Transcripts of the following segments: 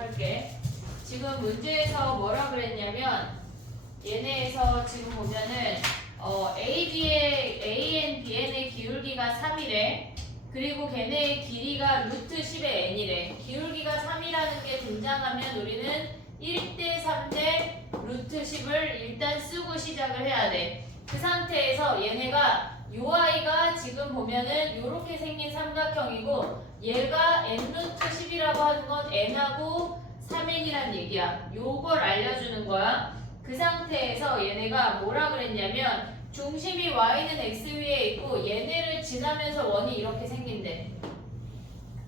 할게. 지금 문제에서 뭐라 그랬냐면 얘네에서 지금 보면은 AN, BN의 기울기가 3이래. 그리고 걔네의 길이가 루트 10의 n이래. 기울기가 3이라는 게 등장하면 우리는 1대 3대 루트 10을 일단 쓰고 시작을 해야 돼. 그 상태에서 얘네가 UI가 지금 보면은 이렇게 생긴 삼각형이고 얘가 n 루트 10이라고 하는 건 n하고 3n이란 얘기야. 요걸 알려주는 거야. 그 상태에서 얘네가 뭐라 그랬냐면 중심이 y는 x 위에 있고 얘네를 지나면서 원이 이렇게 생긴대.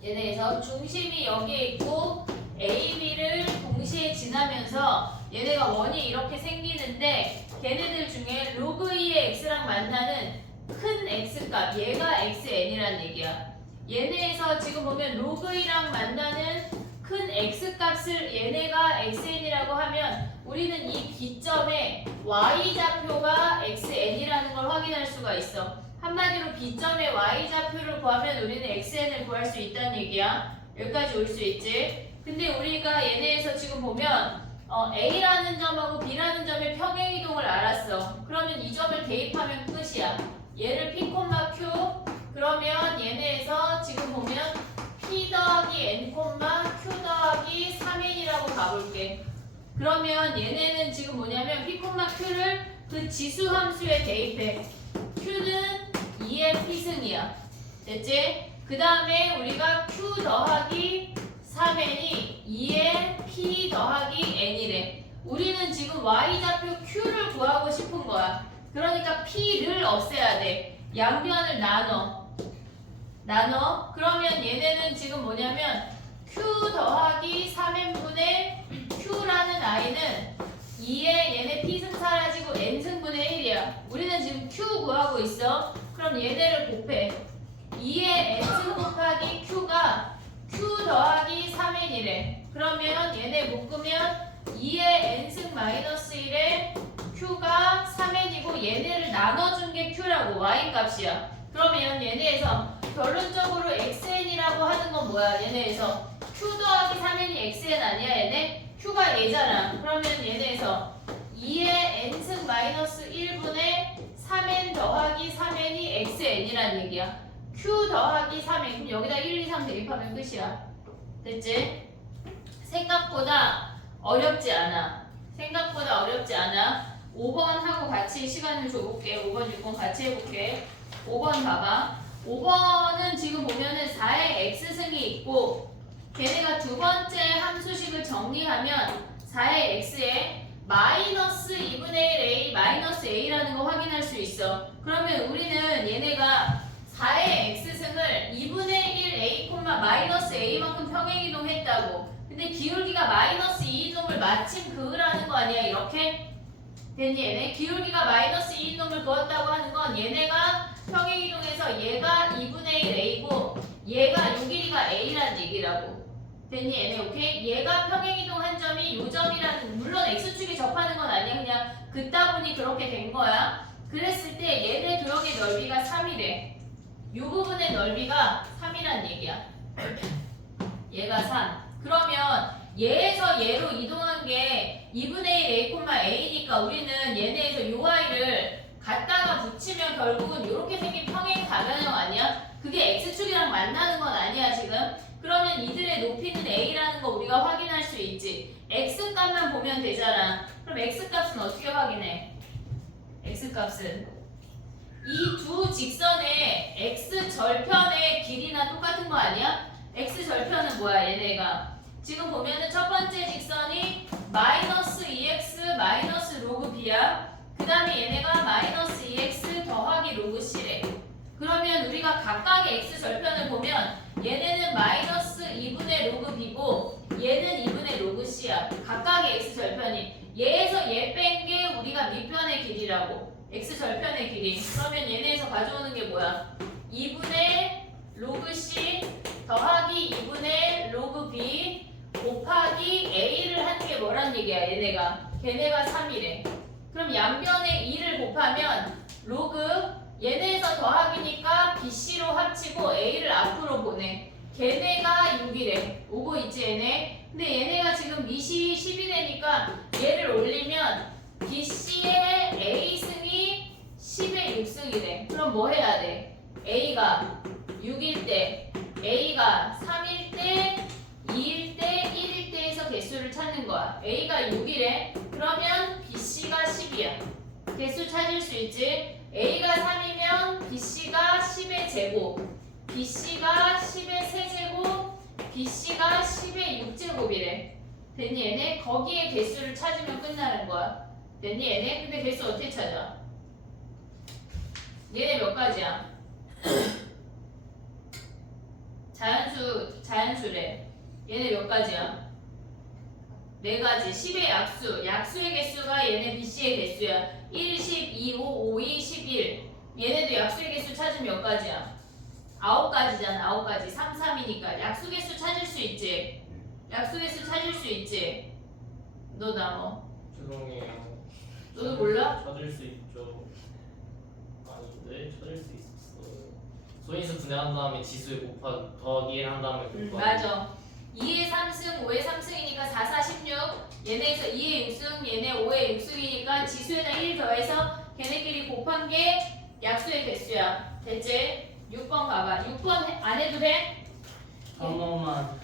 얘네에서 중심이 여기에 있고 a, b를 동시에 지나면서 얘네가 원이 이렇게 생기는데 걔네들 중에 로그 2의 x랑 만나는 큰 x값, 얘가 xn이란 얘기야. 얘네에서 지금 보면 로그 2랑 만나는 큰 x값을 얘네가 xn이라고 하면 우리는 이 B점에 y좌표가 xn이라는 걸 확인할 수가 있어. 한마디로 B점의 y좌표를 구하면 우리는 xn을 구할 수 있다는 얘기야. 여기까지 올 수 있지. 근데 우리가 얘네에서 지금 보면 A라는 점하고 B라는 점의 평행이동을 알았어. 그러면 이 점을 대입하면 끝이야. 얘를 P, Q 그러면 얘네에서 지금 보면 P 더하기 N, Q 더하기 3N이라고 가볼게. 그러면 얘네는 지금 뭐냐면 P, Q를 그 지수 함수에 대입해. Q는 2의 P승이야. 됐지? 그 다음에 우리가 Q 더하기 3N이 2의 P 더하기 N이래. 우리는 지금 Y좌표 Q를 구하고 싶은 거야. 그러니까 P를 없애야 돼. 양변을 나눠. 그러면 얘네는 지금 뭐냐면 Q 더하기 3n분의 Q라는 i는 2의 얘네 P승 사라지고 N승분의 1이야. 우리는 지금 Q 구하고 있어. 그럼 얘네를 곱해. 2의 N승 곱하기 Q가 Q 더하기 3n이래. 그러면 얘네 묶으면 2의 N승 마이너스 1에 Q가 3n이고 얘네를 나눠준 게 Q라고 Y값이야. 그러면 얘네에서 결론적으로 xn이라고 하는 건 뭐야? 얘네에서 q 더하기 3n이 xn 아니야? 얘네? q가 얘잖아. 그러면 얘네에서 2의 n승 마이너스 1분의 3n 더하기 3n이 xn이란 얘기야. q 더하기 3n. 그럼 여기다 1, 2, 3 대입하면 끝이야. 됐지? 생각보다 어렵지 않아. 5번하고 같이 시간을 줘볼게. 5번, 6번 같이 해볼게. 5번 봐봐. 5번은 지금 보면은 4의 x승이 있고 걔네가 두 번째 함수식을 정리하면 4의 x에 마이너스 2분의 1 a 마이너스 a라는 거 확인할 수 있어. 그러면 우리는 얘네가 4의 x승을 2분의 1 a, 마이너스 a만큼 평행이동했다고. 근데 기울기가 마이너스 2이동을 마침 그으라는 거 아니야? 이렇게? 됐니 얘네? 기울기가 마이너스 2이동을 그었다고 하는 건 얘네가 평행이동해서 얘가 2분의 1 a고 얘가 요 길이가 a라는 얘기라고. 됐니 얘네? 오케이? 얘가 평행이동한 점이 요 점이라는, 물론 x축이 접하는 건 아니야. 그냥 긋다 보니 그렇게 된 거야. 그랬을 때 얘네 도형의 넓이가 3이래. 요 부분의 넓이가 3이란 얘기야. 얘가 3. 그러면 얘에서 얘로 이동한 게 2분의 1 a, a니까 우리는 얘네에서 요 y를 갖다가 붙이면 결국은 이렇게 생긴 평행 다변형 아니야? 그게 x축이랑 만나는 건 아니야 지금? 그러면 이들의 높이는 a라는 거 우리가 확인할 수 있지. x값만 보면 되잖아. 그럼 x값은 어떻게 확인해? x값은 이 두 직선의 x절편의 길이나 똑같은 거 아니야? x절편은 뭐야 얘네가? 지금 보면은 첫 번째 직선이 마이너스 2x 마이너스 로그 b야. 그 다음에 얘네가 마이너스 2x 더하기 로그 c래. 그러면 우리가 각각의 x절편을 보면 얘네는 마이너스 2분의 로그 b고 얘는 2분의 로그 c야. 각각의 x절편이. 얘에서 얘 뺀 게 우리가 밑변의 길이라고. x절편의 길이. 그러면 얘네에서 가져오는 게 뭐야? 2분의 로그 c 더하기 2분의 로그 b 곱하기 a를 하는 게 뭐란 얘기야 얘네가. 걔네가 3이래. 그럼 양변에 2를 곱하면 로그 얘네에서 더하기니까 BC로 합치고 A를 앞으로 보내. 걔네가 6이래. 오고 있지 얘네. 근데 얘네가 지금 미시 10이 되니까 얘를 올리면 BC의 A승이 10의 6승이래. 그럼 뭐 해야 돼? A가 6일 때, A가 3일 때, 2일 때, 1일 때에서 개수를 찾는 거야. A가 6이래. 그러면 BC가 10이야. 개수 찾을 수 있지? A가 3이면 BC가 10의 제곱, BC가 10의 세제곱, BC가 10의 6제곱이래. 됐니 얘네? 거기에 개수를 찾으면 끝나는 거야. 됐니 얘네? 근데 개수 어떻게 찾아? 얘네 몇 가지야? 자연수래. 얘네 몇 가지야? 4가지. 10의 약수. 약수의 개수가 얘네 BC의 개수야. 1, 10, 2, 5, 5, 2, 11. 얘네도 약수의 개수 찾으면 몇 가지야? 9가지잖아. 9가지. 3, 3이니까. 약수 개수 찾을 수 있지? 약수 개수 찾을 수 있지? 너나 뭐? 죄송해요. 너도 몰라? 찾을 수 있죠. 아닌데 찾을 수 있었어요. 소인수 분해한 다음에 지수에 더하기 1 한 다음에 곱하기. 맞아. 2의 3승, 5의 3승이니까 4, 4, 16. 얘네에서 2의 6승, 얘네 5의 6승이니까 지수에다 1 더해서 걔네끼리 곱한 게 약수의 개수야. 됐지? 6번 봐봐. 6번 안 해도 돼? 한 번만.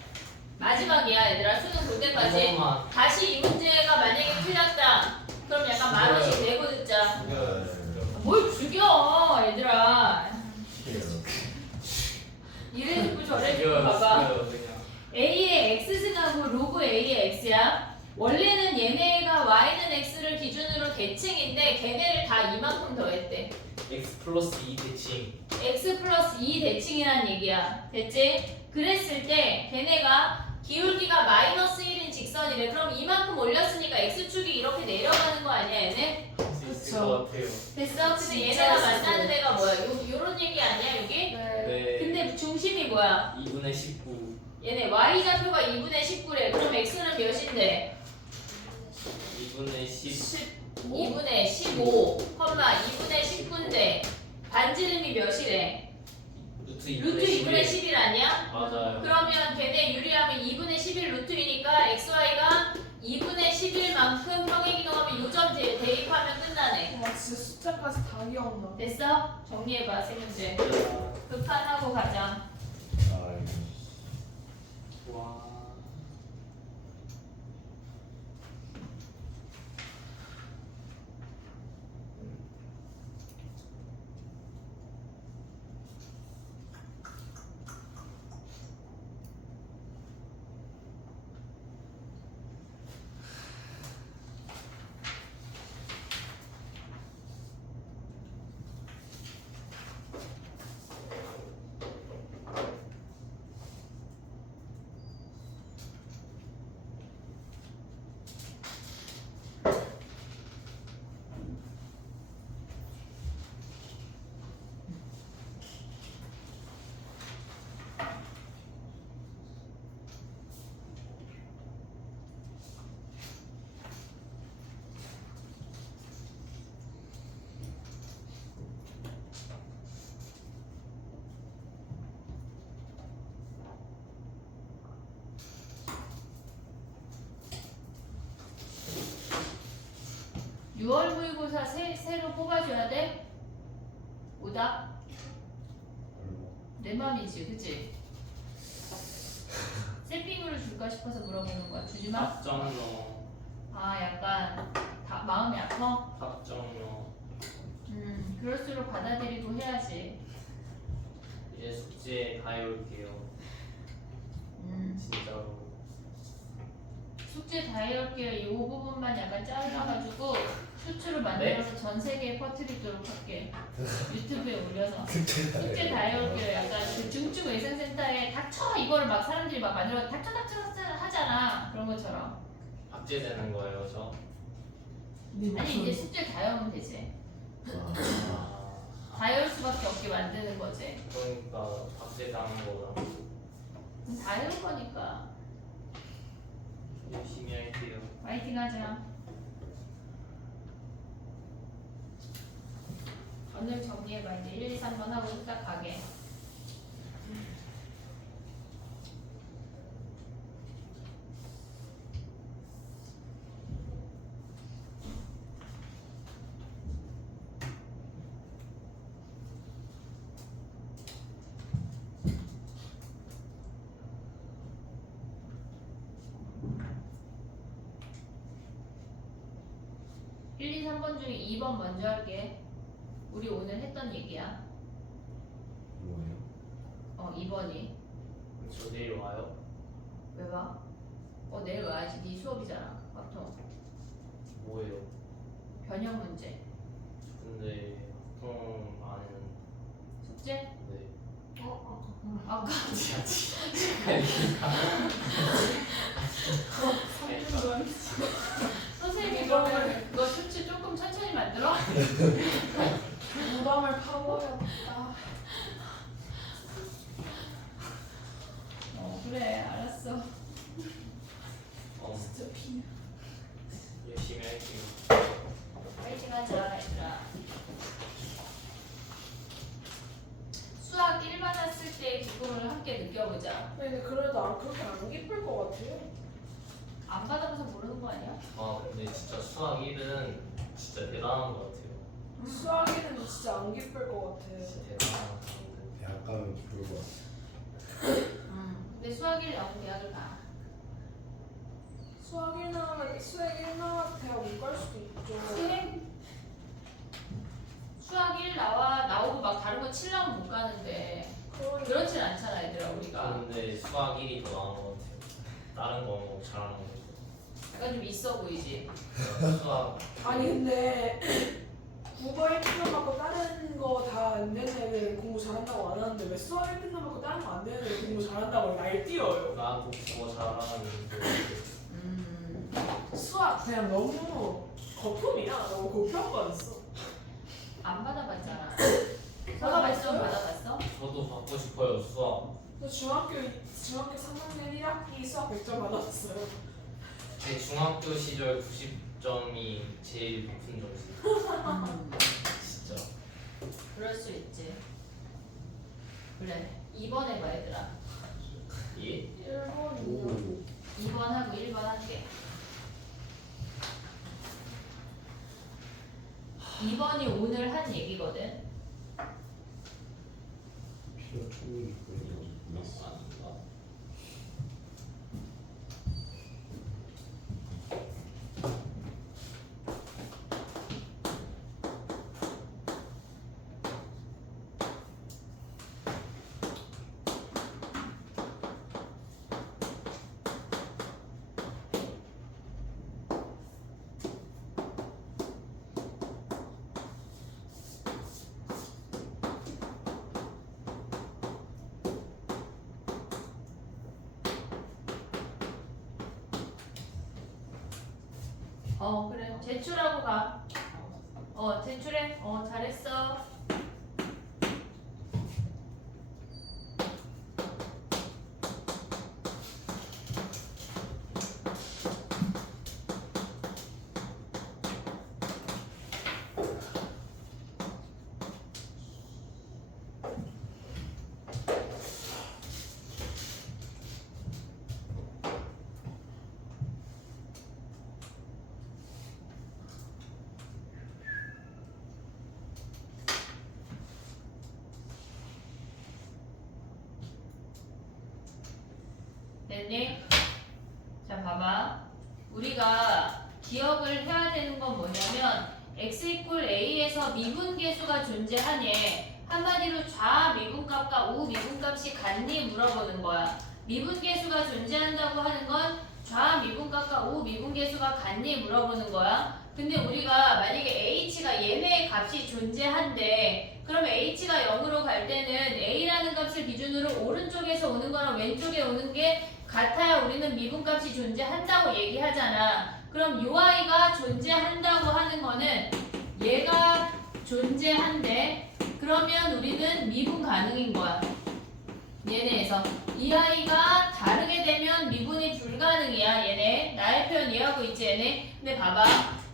마지막이야 얘들아. 수능 볼 한 때까지. 번만. 다시 이 문제가 만약에 틀렸다. 그럼 약간 10,000원씩 내고 듣자. 뭘 죽여 얘들아. 이래 듣고 저래 듣고 봐봐. A의 X승하고 로그 A의 X야. 원래는 얘네가 Y는 X를 기준으로 대칭인데 걔네를 다 이만큼 더했대. x 플러스 2 대칭. X 플러스 2 대칭이란 얘기야. 됐지? 그랬을 때 걔네가 기울기가 마이너스 1인 직선이래. 그럼 이만큼 올렸으니까 X축이 이렇게 내려가는 거 아니야 얘네? 할수 있을 것 같아요. 됐어? 근데 진짜 얘네가 있어. 만나는 애가 뭐야? 요런 얘기 아니야 여기? 네. 네. 근데 중심이 뭐야? 2분의 19. 얘네 Y좌표가 2분의 19래. 그럼 X는 몇인데? 2분의 10. 2분의 15, 2분의 19인데 반지름이 몇이래? 루트 2분의 11 아니야? 맞아요. 그러면 걔네 유리하면 2분의 11 루트이니까 XY가 2분의 11만큼 평행이동하면 요점 대입하면 끝나네. 와 진짜 숫자까지 다 기억나. 됐어? 정리해봐 세 문제. 자, 급한하고 가자. 와. 유월 모의고사 새로 뽑아줘야 돼? 오답? 내 맘이지, 그치? 셀핑으로 줄까 싶어서 물어보는 거야. 주지 마? 답정너. 아, 약간 마음이 아파? 답정너. 그럴수록 받아들이고 해야지. 이제 숙제 다 해올게요. 진짜로. 숙제 다 해올게요. 이 부분만 약간 잘라가지고 쇼츠로 만들어서 전 세계에 퍼뜨리도록 할게. 유튜브에 올려서. 숙제 다 해올게요. 약간 그 중증衛생센터에 닥쳐! 이걸 막 사람들이 막 만들어 닥쳐 하잖아. 그런 것처럼. 박제되는 거예요, 저? 아니 이제 숙제 다 해오면 되지. 다 해올 수밖에 없게 만드는 거지. 그러니까 박제당한 거라. 다 해올 거니까. 열심히 할게요. 파이팅 하자. 오늘 정리해봐. 이제 1, 2, 3번 하고 뚝딱 가게. 1, 2, 3번 중에 2번 먼저 할게. 우리 오늘 했던 얘기야. 뭐예요? 2번이. 저 내일 와요. 왜 와? 내일 와야지. 네 수업이잖아. 확통. 뭐예요? 변형 문제. 근데 보통 안 했는데. 숙제? 네. 아까 선생님이 그러면 너 숙제 조금 천천히 만들어? 무덤을 파보야겠다. 그래 알았어. 진짜 피. 열심히 할게요. 파이팅 하자 얘들아. 수학 1 받았을 때의 기쁨을 함께 느껴보자. 근데 그래도 그렇게 안 기쁠 것 같아요. 안 받아봐서 모르는 거 아니야? 근데 진짜 수학 1은 진짜 대단한 것 같아요. 수학에는 진짜 안 기쁠 것 같아. 진짜 대단한 것 같아요. 대학 가면 기쁠 것 같아. 근데 수학 1 나오면 대학을 가. 수학 1 나오면 수학 1 나와도 대학 못 갈 수도 있죠. 수학 1 나오고 막 다른 거 7 나오면 못 가는데 그렇진 않잖아 얘들아 우리가. 근데 수학 1이 더 나은 것 같아요. 다른 거 잘하는 거. 약간 좀 있어 보이지? 수학 아니 근데 국어 1등만 받고 다른 거 다 안 되는 애들 공부 잘한다고 안 하는데 왜 수학 1등만 받고 다른 거 안 되는 애들 공부 잘한다고 날뛰어요. 나도 그거 잘하는데 수학 그냥 너무 거품이야. 너무 고평가됐어. 안 받아봤잖아. 받아봤어요? 받아봤어? 저도 받고 싶어요 수학. 저 중학교 3학년 1학기 수학 100점 받았어요. 제 중학교 시절 90점이 제일 높은 점수. 진짜. 그럴 수 있지. 그래. 2번 해봐 얘들아. 예? 1번이요. 오. 2번 하고 1번 할게. 2번이 오늘 한 얘기거든. 필요 충분히 있고 아닌가? 그래. 제출하고 가. 제출해. 잘했어. 됐니? 자, 봐봐. 우리가 기억을 해야 되는 건 뭐냐면 x 이퀄 a에서 미분계수가 존재하니 한마디로 좌 미분값과 우 미분값이 같니 물어보는 거야. 미분계수가 존재한다고 하는 건 좌 미분값과 우 미분계수가 같니 물어보는 거야. 근데 우리가 만약에 h가 얘네의 값이 존재한대. 그러면 h가 0으로 갈 때는 a라는 값을 기준으로 오른쪽에서 오는 거랑 왼쪽에 오는 게 같아야 우리는 미분값이 존재한다고 얘기하잖아. 그럼 요 아이가 존재한다고 하는 거는 얘가 존재한대. 그러면 우리는 미분 가능인 거야. 얘네에서 이 아이가 다르게 되면 미분이 불가능이야. 얘네 나의 표현 이해하고 있지 얘네. 근데 봐봐.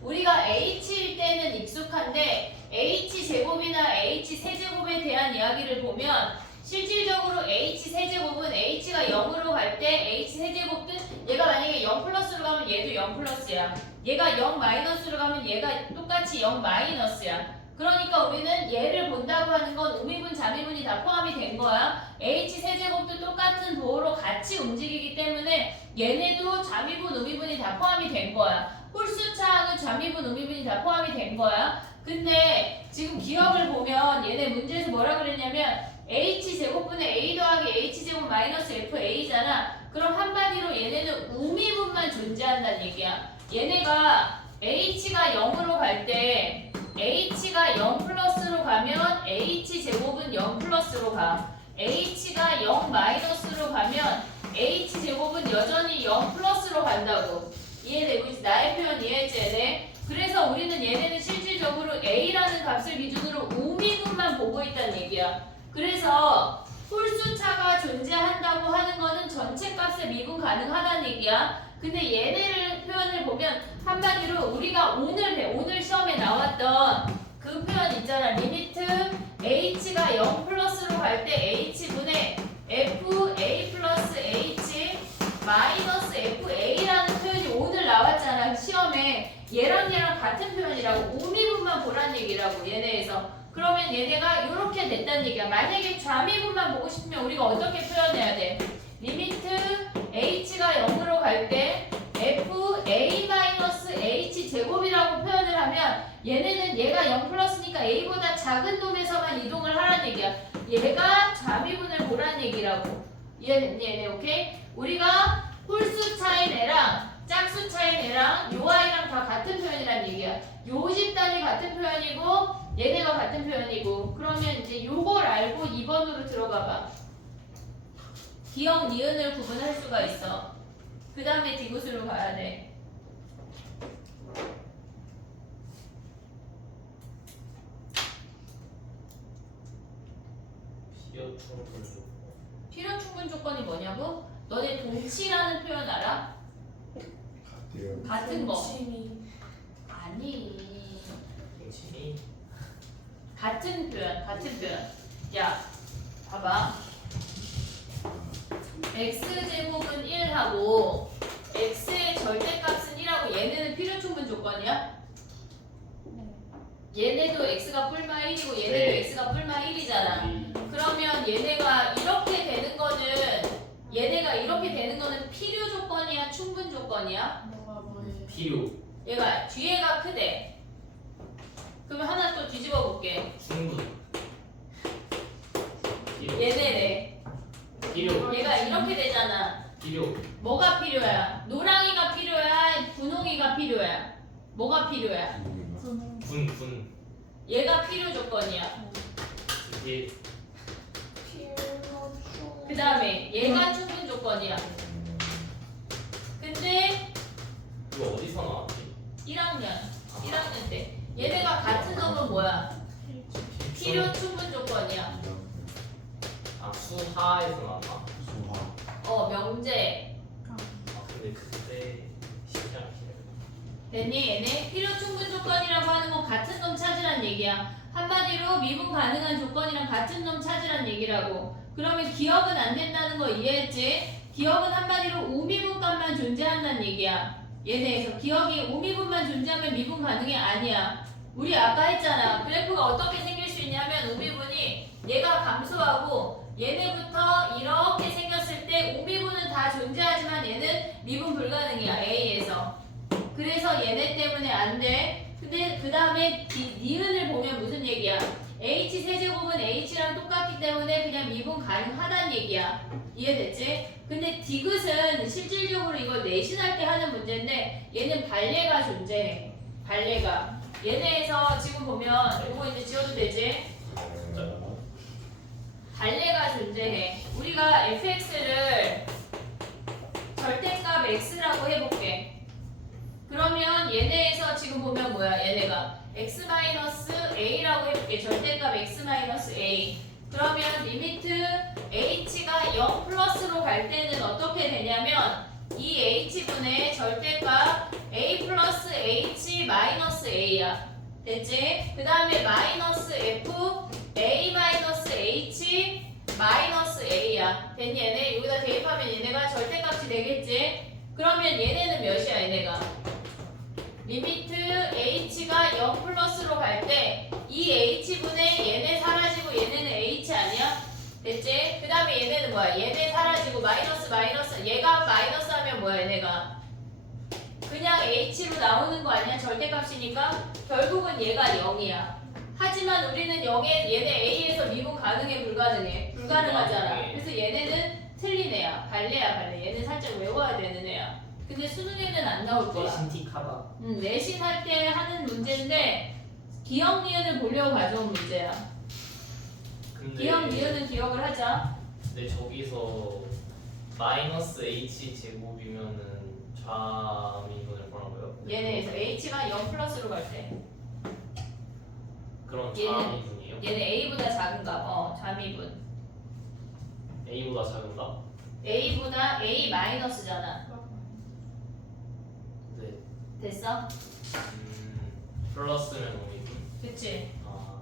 우리가 h일 때는 익숙한데 h제곱이나 h세제곱에 대한 이야기를 보면 실질적으로 h세제곱은 h가 0으로 갈 때 h세제곱은 얘가 만약에 0 플러스로 가면 얘도 0 플러스야. 얘가 0 마이너스로 가면 얘가 똑같이 0 마이너스야. 그러니까 우리는 얘를 본다고 하는 건 우미분, 자미분이 다 포함이 된 거야. h세제곱도 똑같은 도로 같이 움직이기 때문에 얘네도 자미분, 우미분이 다 포함이 된 거야. 홀수차 사항은 좌미분, 우미분이 다 포함이 된 거야. 근데 지금 기억을 보면 얘네 문제에서 뭐라 그랬냐면 h제곱분의 a 더하기 h제곱 마이너스 fa잖아. 그럼 한마디로 얘네는 우미분만 존재한다는 얘기야. 얘네가 h가 0으로 갈 때 h가 0 플러스로 가면 h제곱은 0 플러스로 가. h가 0 마이너스로 가면 h제곱은 여전히 0 플러스로 간다고. 이해되고 있지? 나의 표현 이해했지 얘네? 그래서 우리는 얘네는 실질적으로 a라는 값을 기준으로 우미분만 보고 있다는 얘기야. 그래서 홀수차가 존재한다고 하는 거는 전체 값에 미분 가능하다는 얘기야. 근데 얘네를 표현을 보면 한마디로 우리가 오늘 시험에 나왔던 그 표현 있잖아. 리미트 h가 0 플러스로 갈 때 h분의 fa 플러스 h 마이너스 fa라는 표현이 오늘 나왔잖아. 시험에 얘랑 같은 표현이라고. 우미분만 보란 얘기라고 얘네에서. 그러면 얘네가 이렇게 됐다는 얘기야. 만약에 좌미분만 보고 싶으면 우리가 어떻게 표현해야 돼? 리미트 h가 0으로 갈 때 fa-h 제곱이라고 표현을 하면 얘네는 얘가 0 플러스니까 a보다 작은 놈에서만 이동을 하란 얘기야. 얘가 좌미분을 보란 얘기라고. 이해됐니 얘네? 오케이? 우리가 홀수 차인 애랑 짝수 차인 애랑 요 아이랑 다 같은 표현이란 얘기야. 요 집단이 같은 표현이고 얘네가 같은 표현이고. 그러면 이제 요걸 알고 2번으로 들어가 봐. 기억, 니은을 구분할 수가 있어. 그 다음에 디귿으로 가야 돼. 필요 충분 조건. 필요 충분 조건이 뭐냐고? 너네 동치라는 표현 알아? 같아요. 같은 거. 동침이. 아니. 동침이 같은 표현. 야, 봐봐. x제곱은 1하고 x의 절대값은 1하고 얘네는 필요 충분 조건이야? 얘네도 x가 뿔마 1이고 얘네도 네. x가 뿔마 1이잖아. 그러면 얘네가 이렇게 되는 거는 필요 조건이야, 충분 조건이야? 뭐가 뭐예요? 필요 얘가 뒤에가 크대. 그러면 하나 또 뒤집어 볼게. 충분 필요 얘네래. 필요 얘가 이렇게 되잖아. 필요 뭐가 필요야? 노랑이가 필요야? 분홍이가 필요야? 뭐가 필요야? 분 얘가 필요 조건이야. 이게 그 다음에 얘가 충분 조건이야. 근데 이거 어디서 나왔지? 1학년 때 얘네가 같은 놈은 뭐야? 필요 충분 조건이야. 아 수하에서 나왔나? 수화. 명제. 아 근데 그때 쉽지 않게 됐니? 얘네 필요 충분 조건이라고 하는 건 같은 놈 찾으란 얘기야. 한마디로 미분 가능한 조건이랑 같은 놈 찾으란 얘기라고. 그러면 기억은 안 된다는 거 이해했지? 기억은 한마디로 우미분값만 존재한다는 얘기야. 얘네에서 기억이 우미분만 존재하면 미분 가능해? 아니야. 우리 아까 했잖아. 그래프가 어떻게 생길 수 있냐면 우미분이 얘가 감소하고 얘네부터 이렇게 생겼을 때 우미분은 다 존재하지만 얘는 미분 불가능이야. A에서. 그래서 얘네 때문에 안 돼. 근데 그 다음에 니은을 보면 무슨 얘기야? h 세제곱은 h랑 똑같기 때문에 그냥 미분 가능하다는 얘기야. 이해됐지? 근데 디귿은 실질적으로 이걸 내신할 때 하는 문제인데 얘는 발레가 존재해. 발레가. 얘네에서 지금 보면 이거 이제 지워도 되지? 발레가 존재해. 우리가 fx를 절대값 x라고 해볼게. 그러면 얘네에서 지금 보면 뭐야? 얘네가 x-a라고 해볼게. 절대값 x-a. 그러면 리미트 h가 0 플러스로 갈 때는 어떻게 되냐면 이 h분의 절대값 a 플러스 h 마이너스 a야. 됐지? 그 다음에 마이너스 f a 마이너스 h 마이너스 a야. 됐니? 얘네 여기다 대입하면 얘네가 절대값이 되겠지? 그러면 얘네는 몇이야? 얘네가 리미트 h가 0 플러스로 갈 때 이 h분의 얘네 사라지고 얘네는 h 아니야? 됐지? 그 다음에 얘네는 뭐야? 얘네 사라지고 마이너스 얘가 마이너스 하면 뭐야? 얘네가 그 그냥 h로 나오는 거 아니야? 절대값이니까 결국은 얘가 0이야. 하지만 우리는 얘네 a에서 미분 가능해 불가능해? 불가능하잖아. 불가능해. 그래서 얘네는 틀린 애야. 발레야 발레. 얘는 살짝 외워야 되는 애야. 근데 수능에는 안 나올 거야. 내신 틱하다. 내신 할 때 하는 문제인데 기억 니은을 보려고 가져온 문제야. 근데 기억 니은은 기억을 하자. 근데 저기서 마이너스 h 제곱이면은 좌미분을 보라고요? 얘네에서 h가 0 플러스로 갈 때. 그럼 얘는- 좌미분이에요? 얘는 a보다 작은가? 좌미분. a보다 작은가? a보다 a 마이너스잖아. 네. 됐어? 플러스면 5미분. 그치? 아,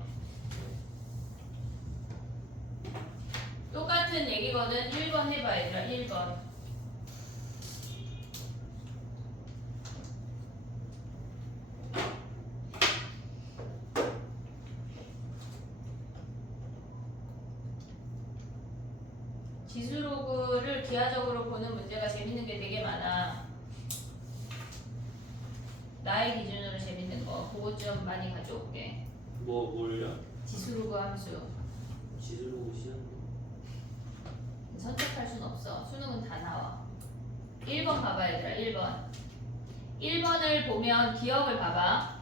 똑같은 얘기거든. 1번 해봐 얘들아. 1번. 지수로그를 기하적으로 보는 문제가 재밌는 게 되게 많아. 나의 기준으로 재밌는 거 그거 좀 많이 가져올게. 뭘요? 지수로그 함수 지수로 오시는 선택할 순 없어. 수능은 다 나와. 1번 봐봐 얘들아. 1번을 보면 기억을 봐봐.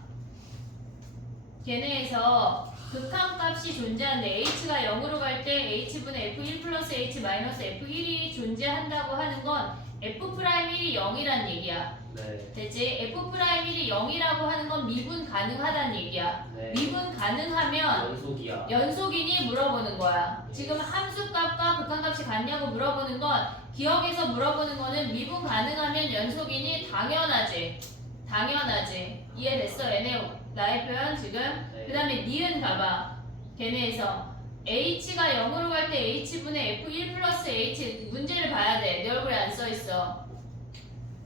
걔네에서 극한값이 존재하는데 h가 0으로 갈 때 h분의 f1 플러스 h 마이너스 f1이 존재한다고 하는 건 f'1이 0이란 얘기야. 네. 됐지? f'1이 0이라고 하는 건 미분 가능하다는 얘기야. 네. 미분 가능하면 연속이야. 연속이니 물어보는 거야. 지금 함수값과 극한값이 같냐고 물어보는 건 기억에서 물어보는 거는 미분 가능하면 연속이니 당연하지. 당연하지. 이해됐어? 얘네 나의 표현 지금? 네. 그 다음에 니은 가봐. 걔네에서 h가 0으로 갈 때 h분의 f1 플러스 h 문제를 봐야 돼. 내 얼굴에 안 써있어.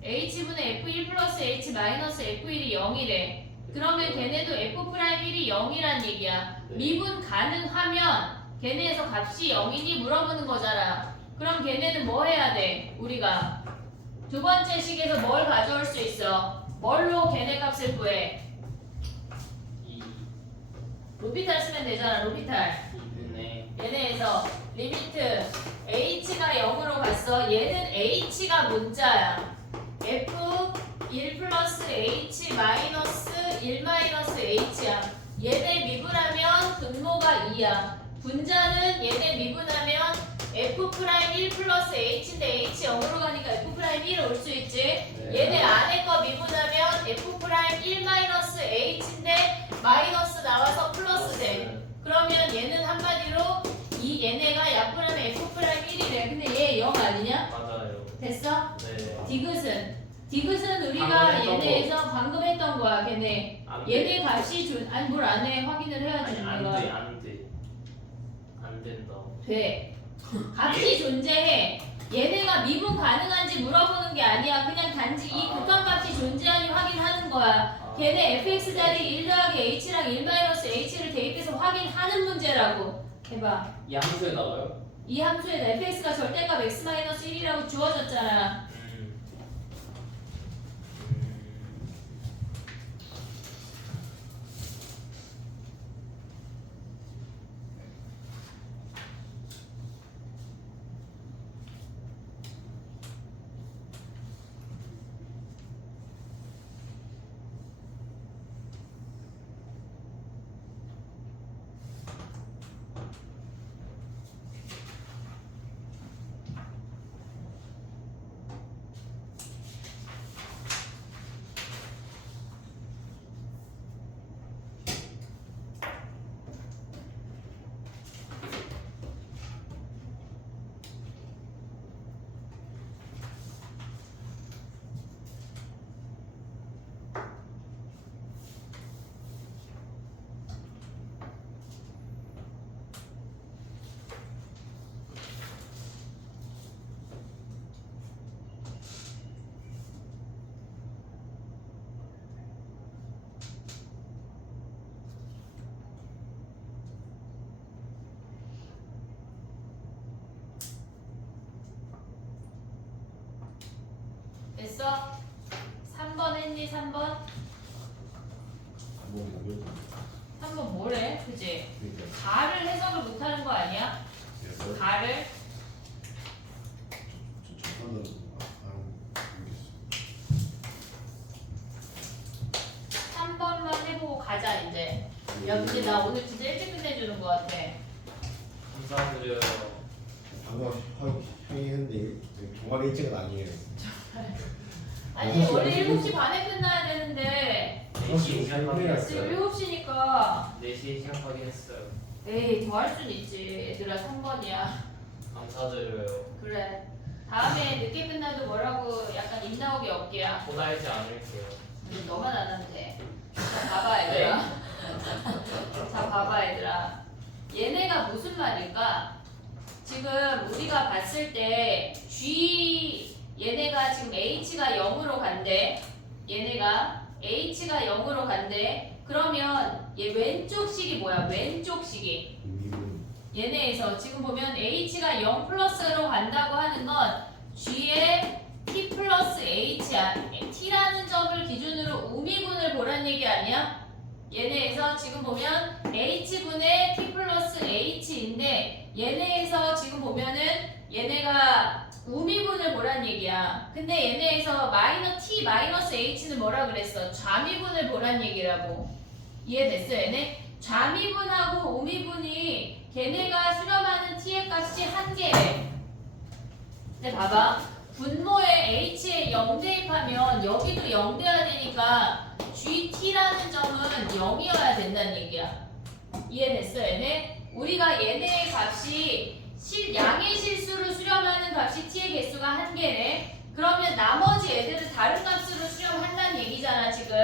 h분의 f1 플러스 h 마이너스 f1이 0이래. 그러면 걔네도 f'1이 0이란 얘기야. 네. 미분 가능하면 걔네에서 값이 0이니 물어보는 거잖아. 그럼 걔네는 뭐 해야 돼? 우리가 두 번째 식에서 뭘 가져올 수 있어? 뭘로 걔네 값을 구해? 이 로피탈 쓰면 되잖아. 로피탈. 2분의 얘네에서 리미트 h가 0으로 갔어. 얘는 h가 문자야. f1 플러스 h 마이너스 1 마이너스 h야. 얘네 미분하면 분모가 2야. 분자는 얘네 미분하면 f'1 플러스 h인데 h 0으로 가니까 f'1올 수 있지. 얘네 안에 거 미분하면 f'1 마이너스 h인데 마이너스 나와서 플러스 돼. 그러면 얘는 한마디로 이 얘네가 약분하면 f'1이래. 근데 얘 0 아니냐? 맞아요. 됐어? 네. 디귿은 우리가 방금 했던 얘네에서 방금 했던 거야. 걔네 안 돼. 얘네 값이 아니 뭘 안 해. 확인을 해야지. 아니 내가. 안 돼. 안 된다. 돼. 값이 존재해. 얘네가 미분 가능한지 물어보는 게 아니야. 그냥 단지 이 극한값이 존재하니 확인하는 거야. 걔네 fx 자리 1 더하기 h랑 1 마이너스 h를 대입해서 확인하는 문제라고. 해봐. 이 함수에다가요? 이 함수에다 fx가 절대값 x 마이너스 1이라고 주어졌잖아. 됐어? 3번 해. 했니? 3번? 한번 나면 3번 뭐래? 그지? 그러니까 가를 해석을 못하는 거 아니야? 그래서 가를 저는 모르겠어. 3번만 해보고 가자 이제. 야 근데 나 오늘 진짜 일찍 끝내주는 거 같아. 감사드려요. 방금 형이 했는데 동아리 일찍은 아니에요. 아니 원래 7시 반에 끝나야 되는데 4시에 시작하긴 했어요. 지금 7시니까 4시에 시작하긴 했어요. 에이 더 할 순 있지. 얘들아 3번이야. 감사드려요. 그래. 다음에 늦게 끝나도 뭐라고 약간 입 나오게 없게야. 호달지 않을게요. 너만 안 하면 돼. 자 봐봐 얘들아. 자 봐봐 얘들아. 얘네가 무슨 말일까? 지금 우리가 봤을 때 G 얘네가 지금 H가 0으로 간대. 얘네가 H가 0으로 간대. 그러면 얘 왼쪽 식이 뭐야? 왼쪽 식이. 얘네에서 지금 보면 H가 0 플러스로 간다고 하는 건 G의 T 플러스 H야. T라는 점을 기준으로 우미분을 보란 얘기 아니야? 얘네에서 지금 보면 H분의 T 플러스 H인데 얘네에서 지금 보면은 얘네가 우미분을 보란 얘기야. 근데 얘네에서 T 마이너스 H는 뭐라 그랬어? 좌미분을 보란 얘기라고. 이해됐어 얘네? 좌미분하고 우미분이 걔네가 수렴하는 T의 값이 한 개래. 근데 봐봐. 분모에 H에 0 대입하면 여기도 0 돼야 되니까 GT라는 점은 0이어야 된다는 얘기야. 이해됐어 얘네? 우리가 얘네의 값이 양의 실수로 수렴하는 값이 T의 개수가 한 개래. 그러면 나머지 애들은 다른 값으로 수렴한다는 얘기잖아 지금.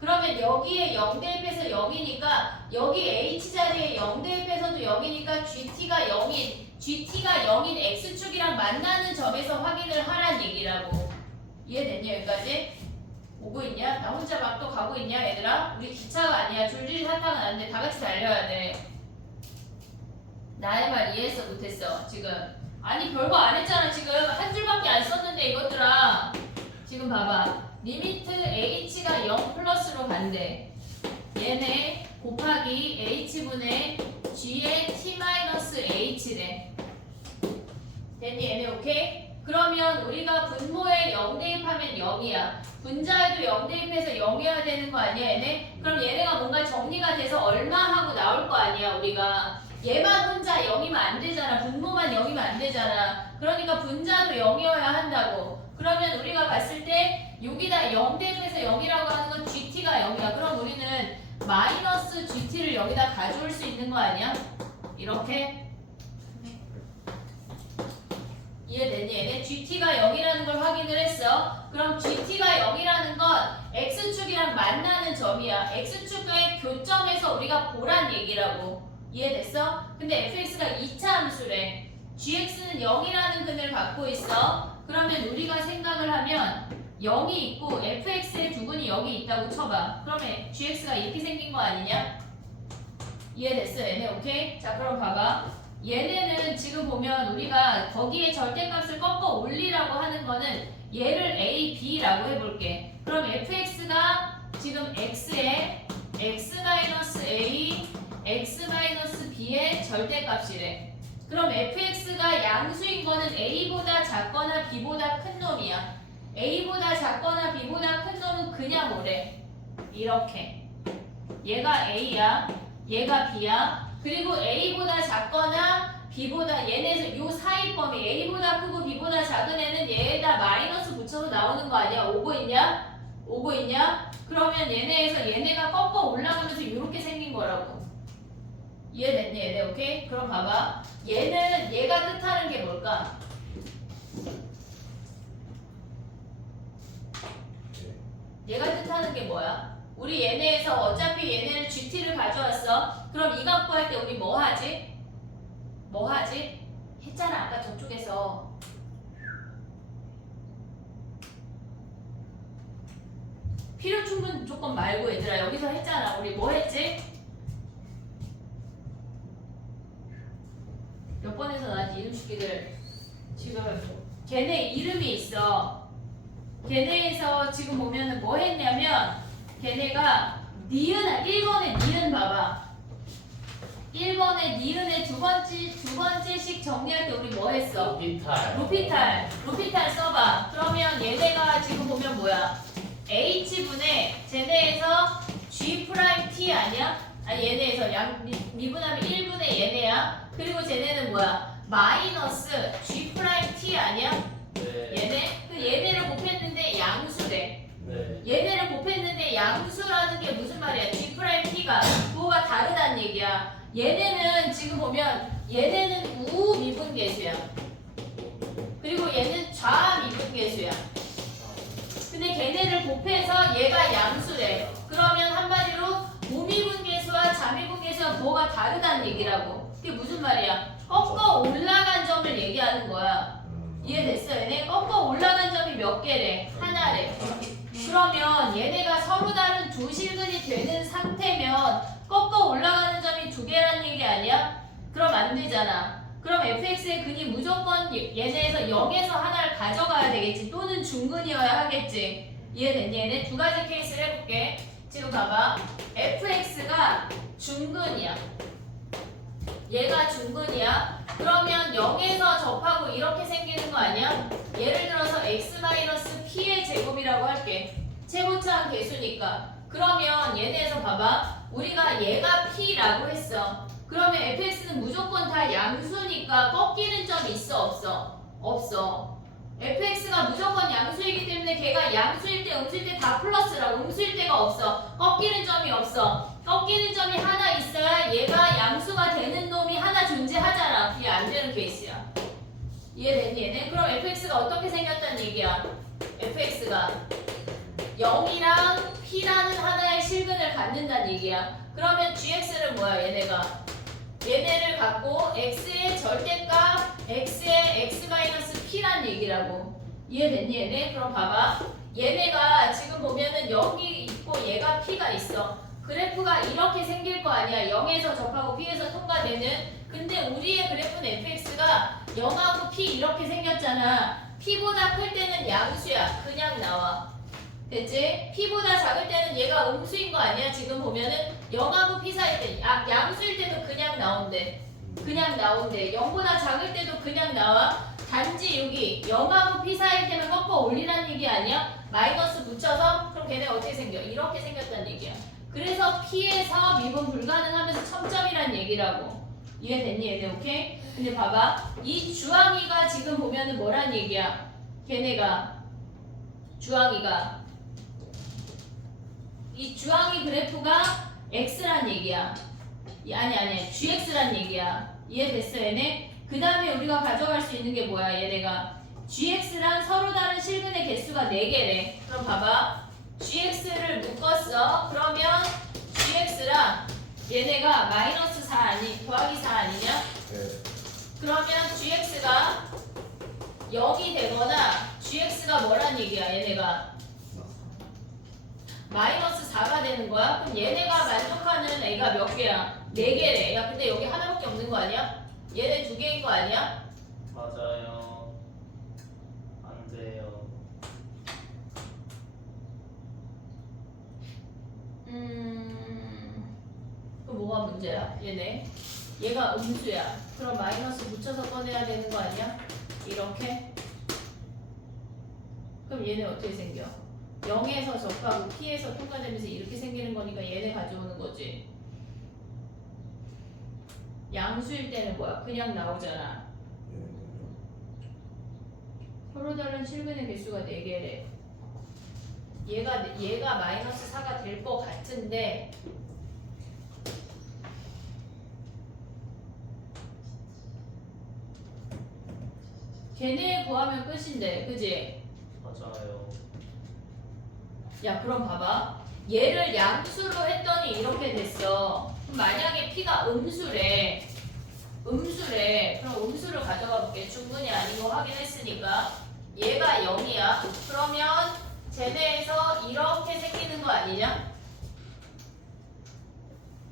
그러면 여기에 0 대입해서 0이니까 여기 H 자리에 0 대입해서도 0이니까 GT가 0인 X축이랑 만나는 점에서 확인을 하란 얘기라고. 이해됐냐 여기까지? 오고 있냐? 나 혼자 막 또 가고 있냐 얘들아? 우리 기차가 아니야. 줄줄이 사탕은 안 돼. 다 같이 달려야 돼. 나의 말 이해했어 못했어 지금? 아니 별거 안 했잖아 지금. 한 줄밖에 안 썼는데 이것들아. 지금 봐봐. 리미트 H가 0 플러스로 간대. 얘네 곱하기 H분의 G의 T 마이너스 H래. 됐니 얘네 오케이? 그러면 우리가 분모에 0 대입하면 0이야. 분자에도 0 대입해서 0이어야 되는 거 아니야 얘네? 그럼 얘네가 뭔가 정리가 돼서 얼마 하고 나올 거 아니야 우리가. 얘만 혼자 0이면 안 되잖아. 분모만 0이면 안 되잖아. 그러니까 분자도 0이어야 한다고. 그러면 우리가 봤을 때 여기다 0 대입해서 0이라고 하는 건 GT가 0이야. 그럼 우리는 마이너스 GT를 여기다 가져올 수 있는 거 아니야? 이렇게? 이해됐니? 얘네 GT가 0이라는 걸 확인을 했어. 그럼 GT가 0이라는 건 X축이랑 만나는 점이야. X축의 교점에서 우리가 보란 얘기라고. 이해됐어? 근데 fx가 2차 함수래. gx는 0이라는 근을 갖고 있어. 그러면 우리가 생각을 하면 0이 있고 fx의 두근이 여기 있다고 쳐봐. 그러면 gx가 이렇게 생긴 거 아니냐? 이해됐어 얘네 오케이? 자 그럼 봐봐. 얘네는 지금 보면 우리가 거기에 절대값을 꺾어 올리라고 하는 거는 얘를 a, b라고 해볼게. 그럼 fx가 지금 x에 x-a, x-b의 절대값이래. 그럼 fx가 양수인 거는 a보다 작거나 b보다 큰 놈이야. a보다 작거나 b보다 큰 놈은 그냥 오래. 이렇게. 얘가 a야. 얘가 b야. 그리고 a보다 작거나 b보다 얘네에서 요 사이 범위 a보다 크고 b보다 작은 애는 얘에다 마이너스 붙여서 나오는 거 아니야? 오고 있냐? 오고 있냐? 그러면 얘네에서 얘네가 꺾어 올라가면서 이렇게 생긴 거라고. 이해됐니 얘네 오케이? 그럼 봐봐. 얘는 얘가 뜻하는 게 뭘까? 얘가 뜻하는 게 뭐야? 우리 얘네에서 어차피 얘네는 GT를 가져왔어. 그럼 이 값 구할 때 우리 뭐 하지? 뭐 하지? 했잖아 아까 저쪽에서. 필요 충분 조건 말고 얘들아 여기서 했잖아. 우리 뭐 했지? 몇 번에서 나한테 이름 시키들 지금 걔네 이름이 있어. 걔네에서 지금 보면은 뭐 했냐면 걔네가 니은 1번의 니은 봐봐. 1번의 니은의 두 번째씩 정리할 때 우리 뭐 했어? 루피탈 써봐. 그러면 얘네가 지금 보면 뭐야? H분의 쟤네에서 G'T 아니야? 아니 얘네에서 미분하면 1분의 얘네야. 그리고 쟤네는 뭐야? 마이너스 G'T 아니야? 네. 얘네? 그 얘네를 곱했는데 양수래. 네. 얘네를 곱했는데 양수라는 게 무슨 말이야? G'T가 부호가 다르다는 얘기야. 얘네는 지금 보면 얘네는 우미분계수야. 그리고 얘는 좌미분계수야. 근데 걔네를 곱해서 얘가 양수래. 그러면 한마디로 우미분계수와 좌미분계수와 부호가 다르다는 얘기라고. 그게 무슨 말이야? 꺾어 올라간 점을 얘기하는 거야. 이해됐어? 얘네 꺾어 올라간 점이 몇 개래? 하나래. 그러면 얘네가 서로 다른 두 실근이 되는 상태면 꺾어 올라가는 점이 두 개란 얘기 아니야? 그럼 안 되잖아. 그럼 fx의 근이 무조건 얘네에서 0에서 하나를 가져가야 되겠지. 또는 중근이어야 하겠지. 이해됐니? 얘네 두 가지 케이스를 해볼게. 지금 봐봐. fx가 중근이야. 얘가 중근이야. 그러면 0에서 접하고 이렇게 생기는 거 아니야? 예를 들어서 x-p의 제곱이라고 할게. 최고차항 개수니까. 그러면 얘네에서 봐봐. 우리가 얘가 p라고 했어. 그러면 fx는 무조건 다 양수니까 꺾이는 점이 있어 없어? 없어. fx가 무조건 양수이기 때문에 걔가 양수일 때 음수일 때 다 플러스라고. 음수일 때가 없어. 꺾이는 점이 없어. 꺾이는 점이 하나 있어야 얘가 양수가 되는 놈이 하나 존재하잖아. 그게 안 되는 케이스야. 이해됐니 얘네? 그럼 fx가 어떻게 생겼다는 얘기야? fx가 0이랑 p라는 하나의 실근을 갖는다는 얘기야. 그러면 gx는 뭐야 얘네가? 얘네를 갖고 x의 절대값 x의 x-p란 얘기라고. 이해됐니 얘네? 그럼 봐봐. 얘네가 지금 보면은 0이 있고 얘가 p가 있어. 그래프가 이렇게 생길 거 아니야. 0에서 접하고 p에서 통과되는. 근데 우리의 그래프는 fx가 0하고 p 이렇게 생겼잖아. p보다 클 때는 양수야. 그냥 나와. 됐지? p보다 작을 때는 얘가 음수인 거 아니야? 지금 보면은 0하고 p 사이일 때 양수일 때도 그냥 나온대. 그냥 나온대. 0보다 작을 때도 그냥 나와. 단지 여기 0하고 p 사이일 때는 꺾어 올리라는 얘기 아니야? 마이너스 붙여서 그럼 걔네 어떻게 생겨? 이렇게 생겼다는 얘기야. 그래서 p에서 미분 불가능하면서 첨점이란 얘기라고. 이해됐니 얘네? 오케이? 근데 봐봐. 이 주황이가 지금 보면은 뭐란 얘기야? 걔네가 주황이가 이 주황이 그래프가 x란 얘기야. 아니 gx란 얘기야. 이해됐어 얘네? 그 다음에 우리가 가져갈 수 있는 게 뭐야 얘네가? gx랑 서로 다른 실근의 개수가 4개래. 그럼 봐봐. gx를 묶었어. 그러면 gx랑 얘네가 마이너스 4 아니 더하기 4 아니냐? 네. 그러면 gx가 0이 되거나 gx가 뭐란 얘기야 얘네가? 마이너스 4가 되는 거야? 그럼 얘네가 만족하는 애가 몇 개야? 4개래. 야 근데 여기 하나밖에 없는 거 아니야? 얘네 2개인 거 아니야? 맞아요. 안 돼요. 그럼 뭐가 문제야? 얘네 얘가 음수야. 그럼 마이너스 붙여서 꺼내야 되는 거 아니야? 이렇게? 그럼 얘네 어떻게 생겨? 0에서 접하고 p에서 통과되면서 이렇게 생기는 거니까 얘네 가져오는 거지. 양수일 때는 뭐야? 그냥 나오잖아. 서로 다른 실근의 개수가 4개래. 얘가 마이너스 4가 될 것 같은데 걔네 구하면 끝인데, 그지? 맞아요. 야 그럼 봐봐. 얘를 양수로 했더니 이렇게 됐어. 그럼 만약에 p가 음수래. 그럼 음수를 가져가 볼게. 중근이 아닌 거 확인했으니까. 얘가 0이야. 그러면 쟤네에서 이렇게 생기는 거 아니냐?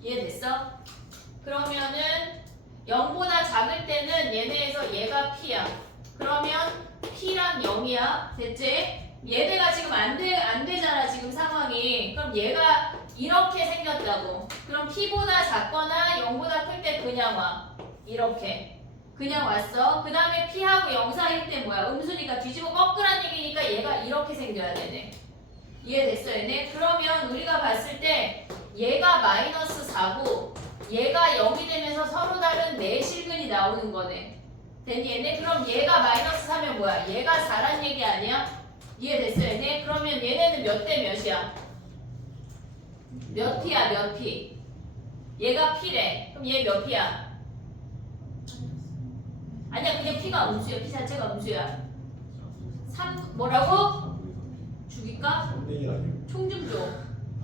이해됐어? 그러면은 0보다 작을 때는 얘네에서 얘가 p야. 그러면 p랑 0이야. 됐지? 얘네가 지금 안 되잖아 지금 상황이. 그럼 얘가 이렇게 생겼다고. 그럼 P보다 작거나 0보다 클 때 그냥 와. 이렇게. 그냥 왔어. 그 다음에 P하고 0 사이 때 뭐야? 음수니까 뒤집어 꺾으란 얘기니까 얘가 이렇게 생겨야 되네. 이해됐어 얘네? 그러면 우리가 봤을 때 얘가 마이너스 4고 얘가 0이 되면서 서로 다른 내실근이 나오는 거네. 됐니 얘네? 그럼 얘가 마이너스 4면 뭐야? 얘가 4란 얘기 아니야? 이해됐어 얘네? 그러면 얘네는 몇 대 몇이야? 몇 P야 몇 P? 얘가 P래. 그럼 얘 몇 P야? 아니야 그냥 P가 음수야. P 자체가 음수야. 3 뭐라고? 죽일까? 3대1 아니에요? 총 좀 줘.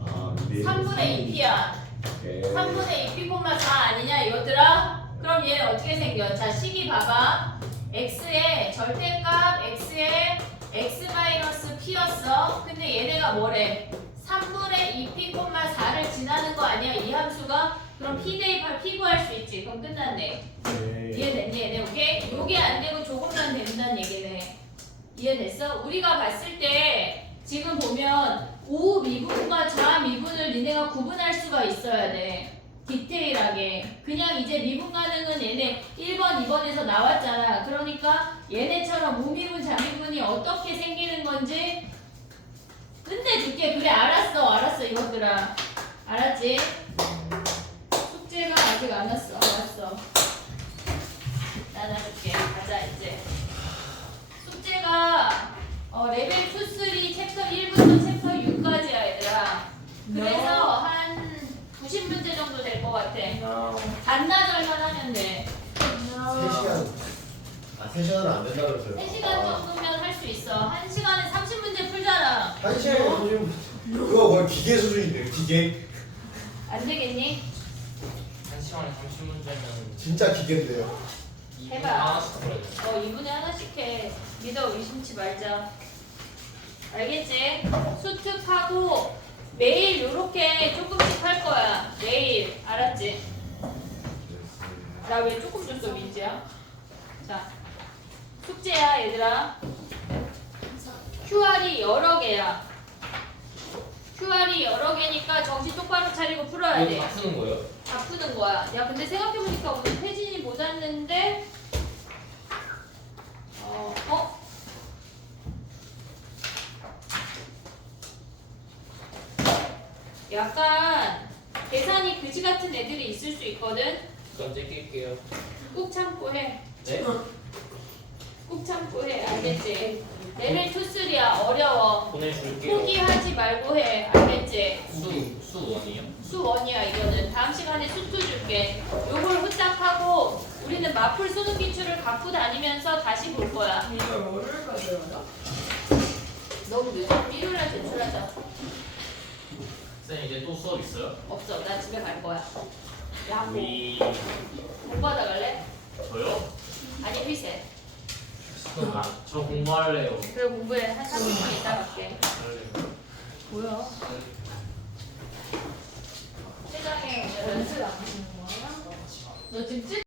아, 근데 3분의 2P야. 오케이. 3분의 2P, 4 아니냐 이것들아? 그럼 얘는 어떻게 생겨? 자 식이 봐봐. x의 절대값 x의 x-p였어. 근데 얘네가 뭐래? 3분의 2P, 4를 지나는 거 아니야 이 함수가? 그럼 P 대입할 P 구할 수 있지. 그럼 끝났네. 오케이. 이해됐니 얘네? 오케이? 요게 안 되고 조금만 된다는 얘기네. 이해됐어? 우리가 봤을 때 지금 보면 우미분과 좌미분을 니네가 구분할 수가 있어야 돼. 디테일하게. 그냥 이제 미분 가능은 얘네 1번, 2번에서 나왔잖아. 그러니까 얘네처럼 우미분, 좌미분이 어떻게 생기는 건지 끝내줄게. 그래 알았어 이것들아. 알았지? 숙제가 아직 안 왔어. 알았어. 나눠줄게. 가자 이제. 숙제가 레벨 2, 3 챕터 1부터 챕터 6까지야 얘들아. 그래서 한 90문제 정도 될 것 같아. 반나절만 하면 돼. 3시간. 아, 3시간은 안 된다 그랬어요. 3시간 정도면 할 수 있어. 1시간에 30문제 풀잖아. 1시간에 수준. 그거 거의 기계 수준인데, 기계. 안 되겠니? 1시간에 30문제면 진짜 기계인데요. 2분 해봐. 하나씩 풀어야 돼. 2분에 하나씩 해. 믿어 의심치 말자. 알겠지? 수특하고 매일 요렇게 조금씩 할 거야. 매일. 알았지? 나 왜 조금 줬어 민지야? 자 숙제야 얘들아. QR이 여러 개야. QR이 여러 개니까 정신 똑바로 차리고 풀어야 이거 돼. 다 푸는 거예요? 다 푸는 거야. 야 근데 생각해보니까 오늘 태진이 못 왔는데 약간 계산이 그지 같은 애들이 있을 수 있거든. 그럼 찔게요. 꾹 참고 해. 네? 꾹 참고 해. 알겠지? 레벨 2, 3야. 어려워. 보내줄게요. 포기하지 말고 해. 알겠지? 수원이요? 수 1이야 이거는. 다음 시간에 수투 줄게. 요걸 후딱 하고 우리는 마풀 수능 기출을 갖고 다니면서 다시 볼 거야. 이거 월요일까지 해요? 너무 늦어. 일요일날 제출하자. 쌤 이제 또 수업 있어요? 없어. 나 집에 갈 거야. 야, 뭐 우리 공부하다 갈래? 저요? 아니 회세. 저 공부할래요. 그래 공부해. 한 30분 있다 갈게. 뭐야? 세상에 오늘은 연습 안 하는 거야? 너 지금